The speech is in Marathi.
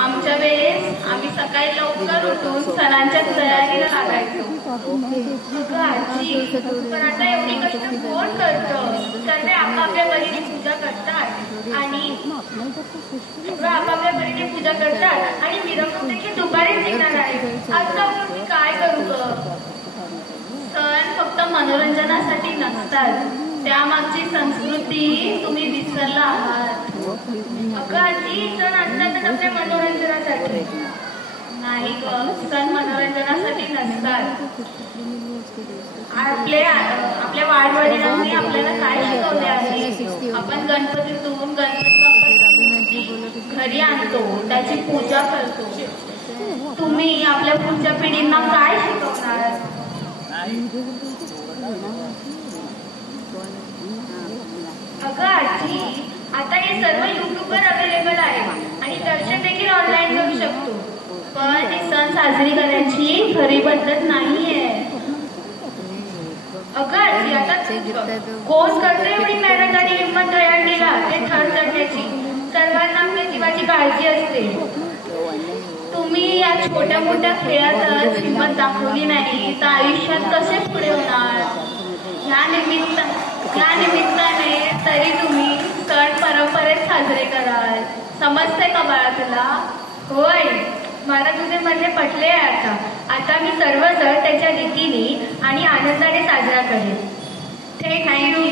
आमच्या वेळेस आम्ही सकाळी लवकर उठून सणांच्या तयारीला लागायचो. पण आता एवढी कष्ट कोण करतं? सर्व आपापल्या परीने पूजा करतात आणि मिरवणूक देखील दुपारीच निघणार आहे. आता मी काय करू ग? सण फक्त मनोरंजनासाठी नसतात, त्यामागची संस्कृती तुम्ही विसरला आहात. अगं आजी, सण असतातच आपल्या मनोरंजनासाठी. नाही ग, सण मनोरंजनासाठी नसतात. आपल्या वाडवडिलांनी आपल्याला काय शिकवले आहे? आपण गणपतीतून गणपती बाप्पा घरी आणतो, त्याची पूजा करतो. तुम्ही आपल्या पुढच्या पिढींना काय शिकवणार? अगं आजी, आता हे सर्व युट्यूबवर अवेलेबल आहे आणि दर्शन देखील ऑनलाईन करू शकतो. पण हे सण साजरी करायची खरी पद्धत नाहीये. अगं आजी, आता कोण करते एवढी मेहनत आणि हिंमत दहीहंडीला ते थर चढण्याची? सर्वांना आपल्या जीवाची काळजी असते. तुम्ही या छोट्या मोठ्या खेळातच हिंमत दाखवली नाही तर आयुष्यात कसे पुढे होणार? या निमित्ताने तरी तुम्ही सण परंपरेत साजरे कराल. समजते का बाळा तुला? होय, मला तुझे म्हणणे पटले आहे. आता मी सर्व सण त्याच्या रीतीने आणि आनंदाने साजरा करेन. थँक्यू.